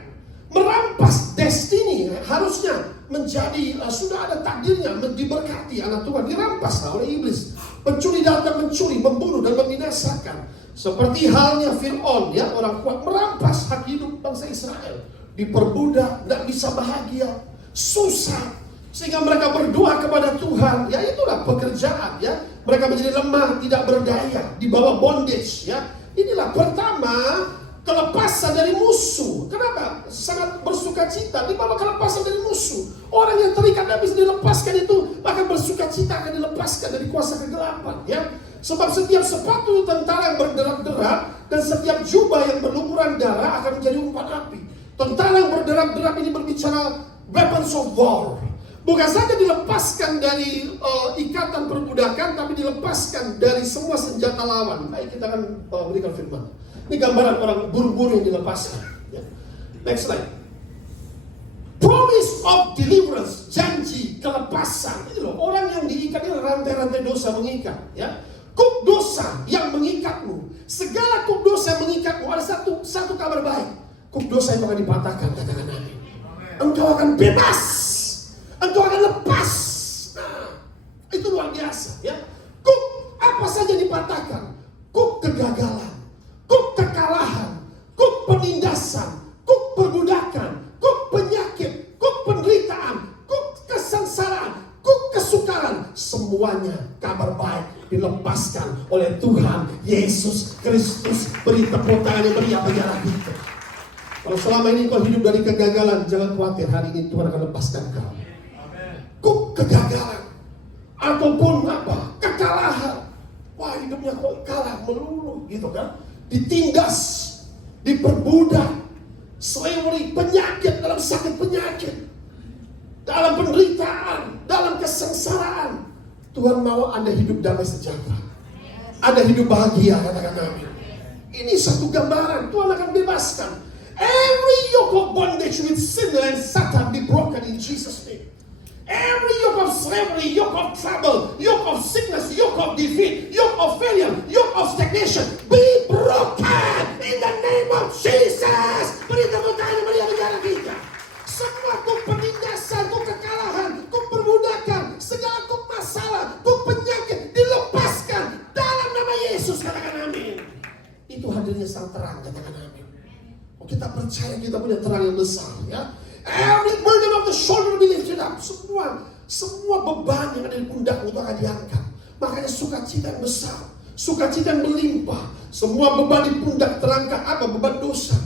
merampas destiny. Harusnya menjadi, sudah ada takdirnya diberkati anak Tuhan, dirampas oleh iblis. Pencuri datang mencuri, membunuh dan membinasakan. Seperti halnya Fir'aun, ya, orang kuat merampas hak hidup bangsa Israel. Diperbudak, tidak bisa bahagia, susah, sehingga mereka berdoa kepada Tuhan. Ya, itulah pekerjaan, ya. Mereka menjadi lemah, tidak berdaya, di bawah bondage, ya. Inilah pertama, kelepasan dari musuh. Kenapa? Sangat bersuka cita dibawa kelepasan dari musuh. Orang yang terikat dan bisa dilepaskan itu, maka bersuka cita akan dilepaskan dari kuasa kegelapan, ya. Sebab setiap sepatu tentara yang berderap-derap dan setiap jubah yang berlumuran darah akan menjadi umpan api. Tentara yang berderap-derap ini berbicara weapons of war. Bukan saja dilepaskan dari ikatan perbudakan, tapi dilepaskan dari semua senjata lawan. Baik, kita akan berikan firman. Ini gambaran orang buru-buru yang dilepaskan. Ya. Next slide. Promise of deliverance, janji kelepasan. Ini loh, orang yang diikat ini rantai-rantai dosa mengikat. Ya. Kuk dosa yang mengikatmu, segala kuk dosa yang mengikatmu, ada satu kabar baik. Kuk dosa yang akan dipatahkan, katakan amin. Engkau akan bebas, engkau akan lepas. Nah, itu luar biasa, ya. Kuk apa saja dipatahkan? Kuk kegagalan, kuk kekalahan, kuk penindasan, kuk perbudakan, kuk penyakit, kuk penderitaan, kuk kesengsaraan, kuk kesukaran. Semuanya kabar baik dilepaskan oleh Tuhan Yesus Kristus. Beri tepuk tangan yang meriah bagi anak kita. Kalau selama ini kau hidup dari kegagalan, jangan khawatir, hari ini Tuhan akan lepaskan kau. Kuk kegagalan ataupun apa? Kekalahan. Wah, hidupnya kok kalah melulu, gitu kan? Ditindas, diperbudak, slavery, penyakit, dalam sakit penyakit, dalam penderitaan, dalam kesengsaraan. Tuhan mau Anda hidup damai sejahtera, Anda hidup bahagia, katakan amin. Ini satu gambaran, Tuhan akan bebaskan. Every yoke of bondage with sin and Satan be broken in Jesus' name. Every yoke of slavery, yoke of trouble, yoke of sickness, yoke of defeat, yoke of failure, yoke of stagnation be broken in the name of Jesus. Beri tepuk tangan beri negara kita. Semua kuk penindasan, kuk kekalahan, kuk perbudakan, segala kuk masalah, kuk penyakit dilepaskan dalam nama Yesus, katakan amin. Itu hadirnya sang terang, katakan amin. Oh, kita percaya kita punya terang yang besar, ya. Every burden of the shoulder be lifted up. Semua beban yang ada di pundakmu itu akan diangkat. Makanya sukacita yang besar, sukacita yang melimpah. Semua beban di pundak terangkat. Apa? Beban dosa,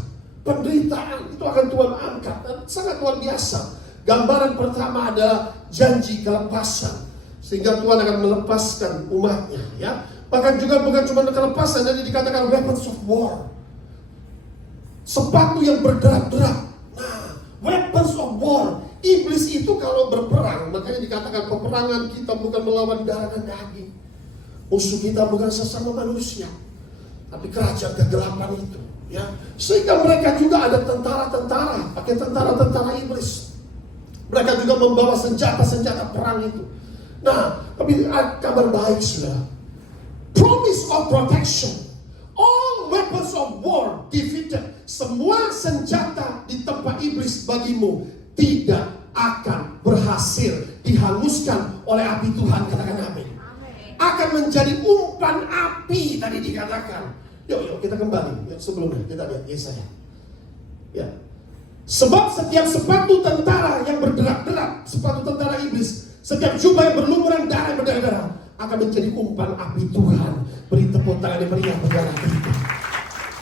penderitaan, itu akan Tuhan angkat. Dan sangat luar biasa. Gambaran pertama adalah janji kelepasan, sehingga Tuhan akan melepaskan umatnya, ya. Bahkan juga bukan cuma kelepasan, jadi dikatakan weapons of war, sepatu yang berderak-derak. Nah, weapons of war, iblis itu kalau berperang, makanya dikatakan peperangan kita bukan melawan darah dan daging. Musuh kita bukan sesama manusia, tapi kerajaan kegelapan itu, ya. Sehingga mereka juga ada tentara-tentara, pakai tentara-tentara iblis. Mereka juga membawa senjata-senjata perang itu. Nah, tapi kabar baik, saudara. Promise of protection. All weapons of war defeated. Semua senjata di tempat iblis bagimu tidak akan berhasil dihanguskan oleh api Tuhan. Katakan amin. Akan menjadi umpan api tadi dikatakan. Yuk kita kembali. Sebelumnya kita lihat Yesaya. Ya. Sebab setiap sepatu tentara yang berderak-derak, sepatu tentara iblis, setiap jubah yang berlumuran darah yang berdarah-darah akan menjadi umpan api Tuhan. Beri tepuk tangan yang meriah berdarah kita.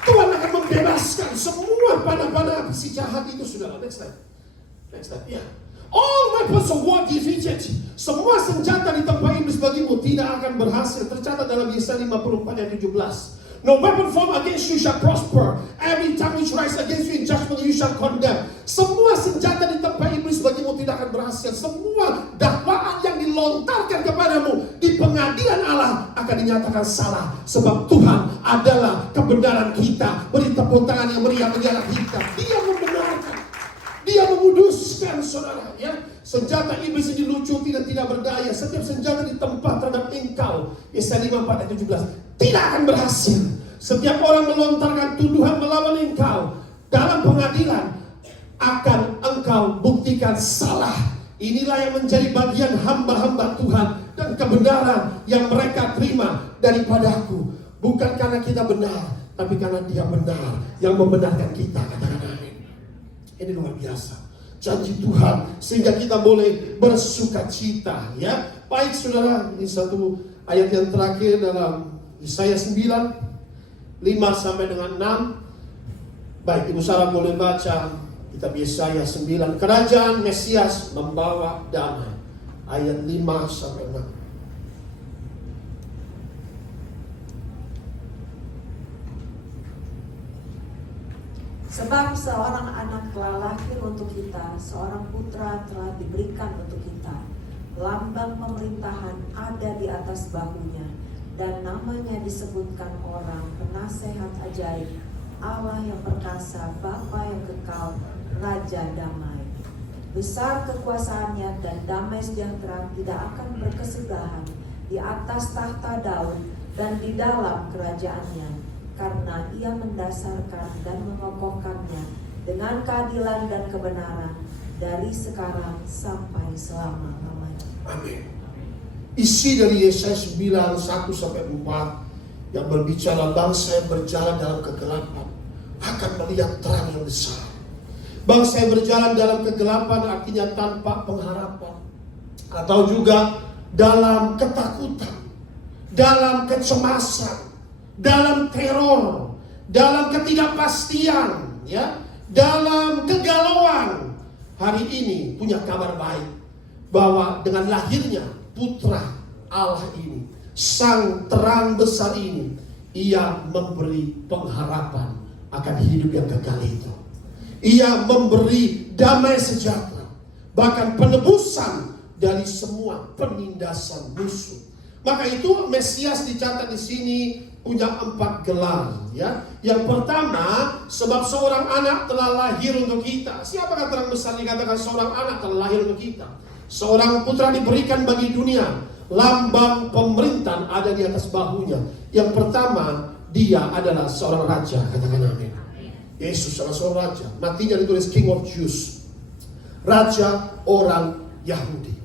Tuhan akan membebaskan semua panah-panah api si jahat itu, saudara. Next slide. Ya. All weapons of war defeated. Semua senjata di tempat iblis bagimu tidak akan berhasil. Tercatat dalam Yesaya 54 ayat 17. No weapon formed against you shall prosper. Every tongue which rise against you in judgment you shall condemn. Semua senjata di tempat iblis bagimu tidak akan berhasil. Semua dakwaan yang dilontarkan kepadamu di pengadilan Allah akan dinyatakan salah. Sebab Tuhan adalah kebenaran kita. Beri tepuk tangan yang meriah bagi kita. Dia membenarkan, Dia memuduskan, saudara, ya. Senjata iblis ini dilucuti dan tidak berdaya. Setiap senjata di tempat terhadap engkau, Yesaya 54 ayat 17, tidak akan berhasil. Setiap orang melontarkan tuduhan melawan engkau dalam pengadilan, akan engkau buktikan salah. Inilah yang menjadi bagian hamba-hamba Tuhan dan kebenaran yang mereka terima daripadaku. Bukan karena kita benar, tapi karena Dia benar yang membenarkan kita. Katakan amin. Ini luar biasa janji Tuhan, sehingga kita boleh bersukacita, ya. Baik, saudara, ini satu ayat yang terakhir dalam Yesaya 9 5 sampai dengan 6. Baik, Ibu Sarah boleh baca kitab Yesaya 9. Kerajaan Mesias membawa damai, ayat 5 sampai 6. Sebab seorang anak telah lahir untuk kita, seorang putra telah diberikan untuk kita. Lambang pemerintahan ada di atas bahunya, dan namanya disebutkan orang penasehat ajaib, Allah yang perkasa, Bapa yang kekal, Raja damai. Besar kekuasaannya dan damai sejahtera tidak akan berkesudahan di atas tahta Daud dan di dalam kerajaannya. Karena Ia mendasarkan dan mengokohkannya dengan keadilan dan kebenaran dari sekarang sampai selama-lamanya. Amin. Isi dari Yesaya 9 1 sampai 4 yang berbicara bangsa yang berjalan dalam kegelapan akan melihat terang yang besar. Bangsa yang berjalan dalam kegelapan artinya tanpa pengharapan, atau juga dalam ketakutan, dalam kecemasan, dalam teror, dalam ketidakpastian, ya, dalam kegalauan. Hari ini punya kabar baik bahwa dengan lahirnya Putra Allah ini, Sang terang besar ini, Ia memberi pengharapan akan hidup yang kekal itu. Ia memberi damai sejahtera, bahkan penebusan dari semua penindasan musuh. Maka itu Mesias dicatat di sini punya 4 gelar, ya. Yang pertama, sebab seorang anak telah lahir untuk kita. Siapakah terang besar dikatakan seorang anak telah lahir untuk kita? Seorang putra diberikan bagi dunia. Lambang pemerintahan ada di atas bahunya. Yang pertama, Dia adalah seorang raja. Katakan amin. Yesus adalah seorang raja. Matinya ditulis King of Jews, raja orang Yahudi.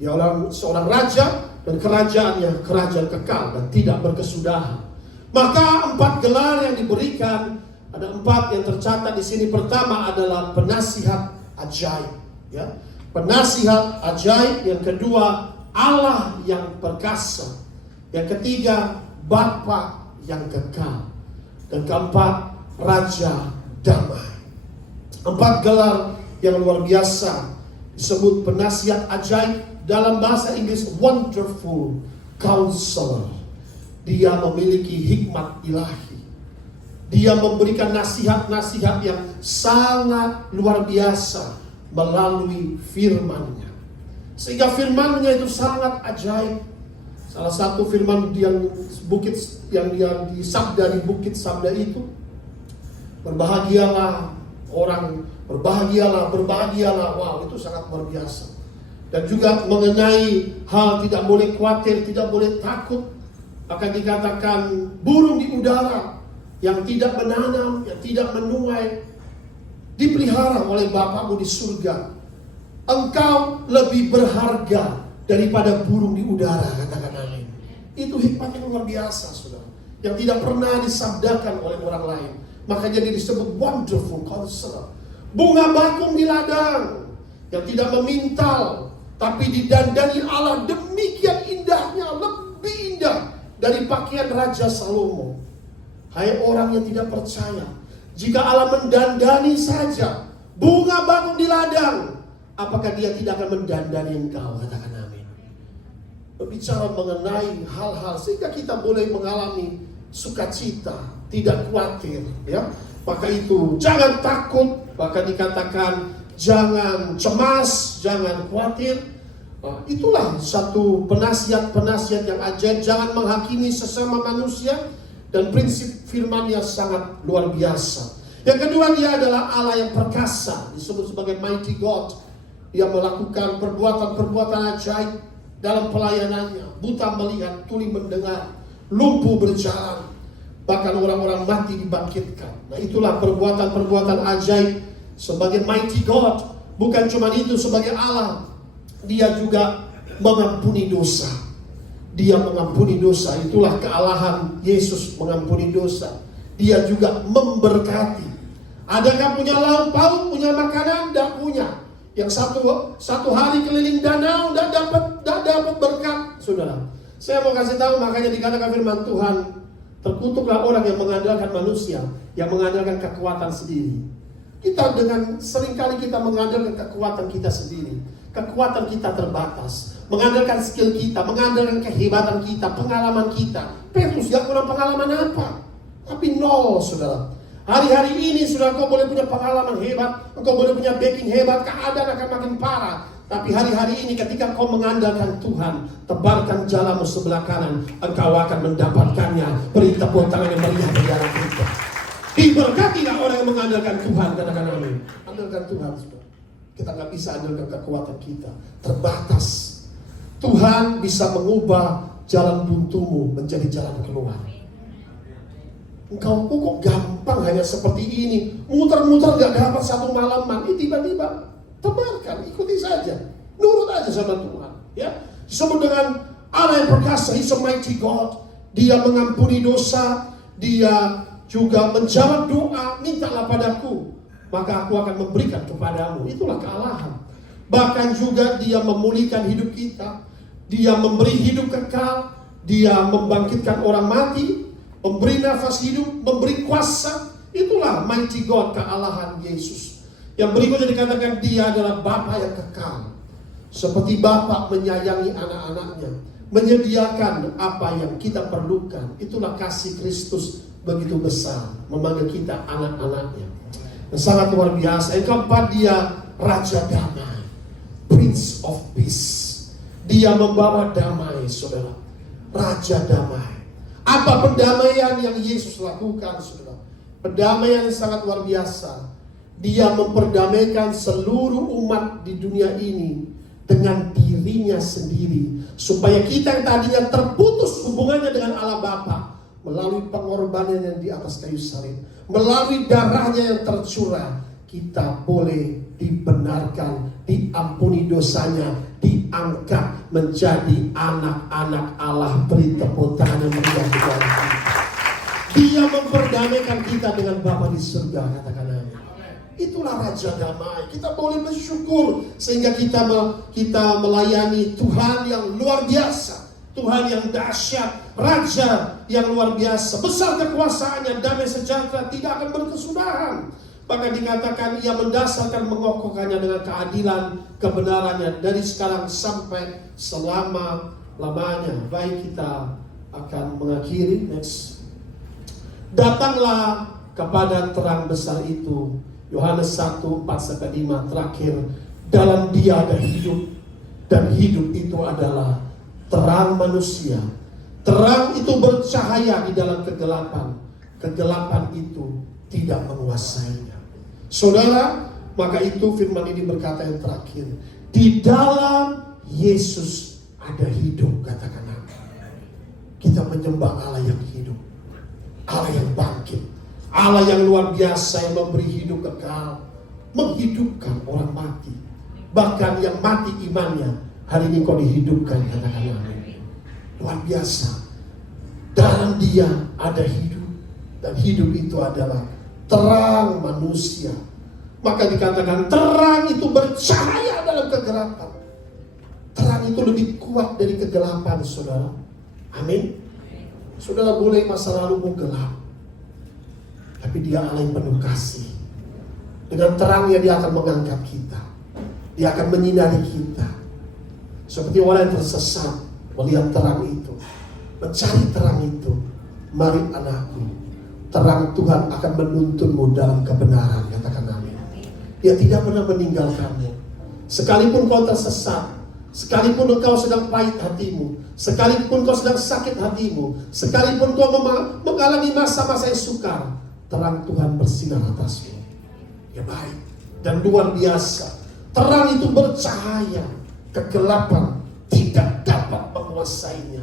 Dia seorang raja, dan kerajaannya kerajaan kekal dan tidak berkesudahan. Maka 4 gelar yang diberikan Ada 4 yang tercatat di sini. Pertama adalah penasihat ajaib, ya. Penasihat ajaib. Yang kedua, Allah yang perkasa. Yang ketiga, Bapa yang kekal. Dan keempat, Raja damai. 4 gelar yang luar biasa disebut penasihat ajaib. Dalam bahasa Inggris, Wonderful Counselor. Dia memiliki hikmat ilahi. Dia memberikan nasihat-nasihat yang sangat luar biasa melalui firman-Nya. Sehingga firman-Nya itu sangat ajaib. Salah satu firman yang disabda di bukit sabda itu, berbahagialah orang, berbahagialah. Wow, itu sangat luar biasa. Dan juga mengenai hal tidak boleh khawatir, tidak boleh takut. Akan dikatakan burung di udara yang tidak menanam, yang tidak menuai, dipelihara oleh Bapakmu di surga. Engkau lebih berharga daripada burung di udara, katakan amin. Itu hikmat yang luar biasa, saudara, yang tidak pernah disabdakan oleh orang lain. Makanya dia disebut Wonderful Counselor. Bunga bakung di ladang yang tidak memintal, tapi didandani Allah demikian indahnya, lebih indah dari pakaian Raja Salomo. Hai orang yang tidak percaya, jika Allah mendandani saja bunga bakung di ladang, apakah Dia tidak akan mendandani engkau? Katakan amin. Berbicara mengenai hal-hal sehingga kita boleh mengalami sukacita, tidak khawatir, ya. Maka itu jangan takut, bahkan dikatakan jangan cemas, jangan khawatir. Nah, itulah satu penasihat-penasihat yang ajaib. Jangan menghakimi sesama manusia. Dan prinsip firman-Nya sangat luar biasa. Yang kedua, Dia adalah Allah yang perkasa, disebut sebagai Mighty God. Dia melakukan perbuatan-perbuatan ajaib dalam pelayanannya. Buta melihat, tuli mendengar, lumpuh berjalan, bahkan orang-orang mati dibangkitkan. Nah, itulah perbuatan-perbuatan ajaib sebagai Mighty God. Bukan cuma itu, sebagai Allah, Dia juga mengampuni dosa. Dia mengampuni dosa. Itulah kealahan Yesus, mengampuni dosa. Dia juga memberkati. Adakah punya lauk pauk, punya makanan? Tidak punya. Yang satu hari keliling danau tidak dapat berkat, saudara. Saya mau kasih tahu, makanya dikatakan firman Tuhan, terkutuklah orang yang mengandalkan manusia, yang mengandalkan kekuatan sendiri. Kita seringkali kita mengandalkan kekuatan kita sendiri. Kekuatan kita terbatas. Mengandalkan skill kita, mengandalkan kehebatan kita, pengalaman kita. Petrus gak kurang pengalaman apa? Tapi nol, saudara. Hari-hari ini, saudara, kau boleh punya pengalaman hebat, engkau boleh punya backing hebat, keadaan akan makin parah. Tapi hari-hari ini ketika kau mengandalkan Tuhan, tebarkan jalamu sebelah kanan, engkau akan mendapatkannya. Beri tepuk tangan yang meriah bagi anak kita. Diberkatilah orang yang mengandalkan Tuhan, katakan amin. Andalkan Tuhan, saudara. Kita gak bisa andalkan kekuatan kita, terbatas. Tuhan bisa mengubah jalan buntumu menjadi jalan keluar. Engkau kok gampang hanya seperti ini, muter-muter gak dapat satu malaman, tiba-tiba tebarkan, ikuti saja, nurut aja sama Tuhan. Ya, disebut dengan Allah yang perkasa, He's a mighty God. Dia mengampuni dosa, Dia juga menjawab doa. Mintalah padaku, maka aku akan memberikan kepadamu. Itulah kealahan. Bahkan juga Dia memulihkan hidup kita. Dia memberi hidup kekal. Dia membangkitkan orang mati, memberi nafas hidup, memberi kuasa. Itulah mighty God, kealahan Yesus. Yang berikutnya dikatakan Dia adalah Bapa yang kekal. Seperti Bapa menyayangi anak-anaknya, menyediakan apa yang kita perlukan. Itulah kasih Kristus begitu besar, memanggil kita anak-anaknya. Sangat luar biasa. Yang keempat, Dia Raja Damai, Prince of Peace. Dia membawa damai, saudara. Raja damai. Apa pendamaian yang Yesus lakukan, saudara? Pendamaian yang sangat luar biasa. Dia memperdamaikan seluruh umat di dunia ini dengan dirinya sendiri, supaya kita yang tadinya terputus hubungannya dengan Allah Bapa, melalui pengorbanan yang di atas kayu salib, melalui darahnya yang tercurah, kita boleh dibenarkan, diampuni dosanya, diangkat menjadi anak-anak Allah. Beri tepuk tangan yang meriah bagi kita. Dia memperdamaikan kita dengan Bapa di surga, katakan amin. Itulah Raja Damai. Kita boleh bersyukur sehingga kita melayani Tuhan yang luar biasa, Tuhan yang dahsyat, Raja yang luar biasa, besar kekuasaannya, damai sejahtera tidak akan berkesudahan. Bahkan dikatakan ia mendasarkan mengokohkannya dengan keadilan, kebenarannya dari sekarang sampai selama-lamanya. Baik, kita akan mengakhiri. Next. Datanglah kepada terang besar itu. Yohanes 1:4-5 terakhir. Dalam dia ada hidup, dan hidup itu adalah terang manusia. Terang itu bercahaya di dalam kegelapan. Kegelapan itu tidak menguasainya. Saudara, maka itu firman ini berkata yang terakhir. Di dalam Yesus ada hidup, katakan amin. Kita menyembah Allah yang hidup, Allah yang bangkit, Allah yang luar biasa, yang memberi hidup kekal, menghidupkan orang mati. Bahkan yang mati imannya, hari ini kau dihidupkan, katakan amin. Luar biasa. Dalam dia ada hidup, dan hidup itu adalah terang manusia. Maka dikatakan terang itu bercahaya dalam kegelapan. Terang itu lebih kuat dari kegelapan, saudara. Amin. Saudara, boleh masa lalumu gelap, tapi dia Allah yang penuh kasih. Dengan terangnya dia akan mengangkat kita, dia akan menyinari kita. Seperti orang yang tersesat melihat terang itu, mencari terang itu. Mari anakku, terang Tuhan akan menuntunmu dalam kebenaran, katakan amin. Dia tidak pernah meninggalkanmu. Sekalipun kau tersesat, sekalipun engkau sedang pahit hatimu, sekalipun kau sedang sakit hatimu, sekalipun kau mengalami masa-masa yang sukar, terang Tuhan bersinar atasmu. Ya baik dan luar biasa. Terang itu bercahaya, kegelapan tidak dapat menguasainya.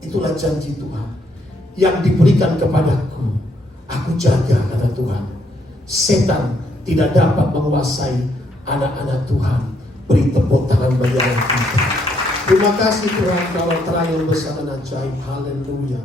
Itulah janji Tuhan yang diberikan kepadaku. Aku jaga, kata Tuhan. Setan tidak dapat menguasai anak-anak Tuhan. Beri tepuk tangan bagi Allah kita. Terima kasih Tuhan, kalau terang yang besar dan ajaib. Haleluya.